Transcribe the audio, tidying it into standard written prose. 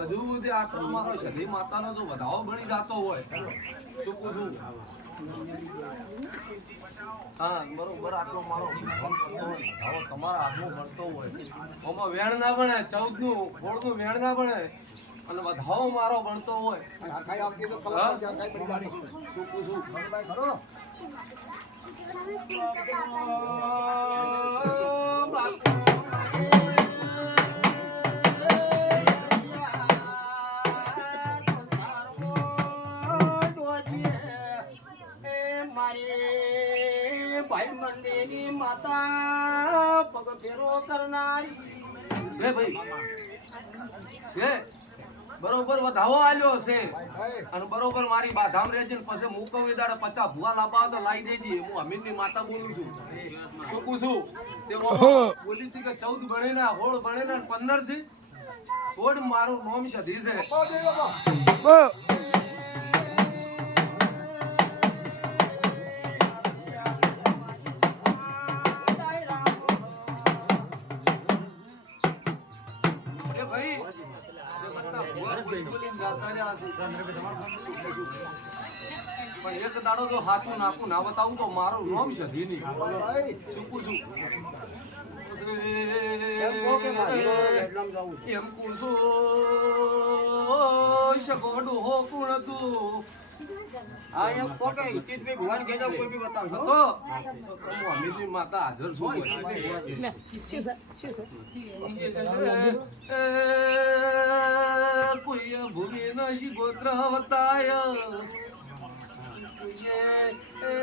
હજુ સુધી આટલો મારો સધી માતાનો જો વધાવો બની જતો હોય શું પૂછું હા બરોબર આટલો મારો વધાવો તમારા હાથમાં મળતો હોય આમાં વેણ ના બને 14 નું 16 નું વેણ ના બને અને વધાવો મારો બનતો હોય શું પૂછું ભાઈ મંદિરની માતા પગ ફેરો કરનારી છે ભાઈ છે બરોબર વધાવો આલ્યો છે અને બરોબર મારી બાધામ રેજે પછી હું કહું દાડે 50 ભુવા લાવવા તો લાવી દેજી હું અમીરની માતા બોલું છું શું પૂછું તે બોલી હતી કે 14 ભણેલા 16 ભણેલા 15 છે 16 મારું નોમ સધી છે પણ એક દાડો જો સાચું નાખું ના બતાવું તો મારું નામ સધી નહીં શું પૂછું એમ પૂછો શકો હો કોણ તું આ એક પોકે હિતીત ભી ભગવાન કે જાવ કોઈ બી બતાવશો તો અમીરની માતા હાજર છું કોઈ ભૂમિ નશી ગોત્ર વતાય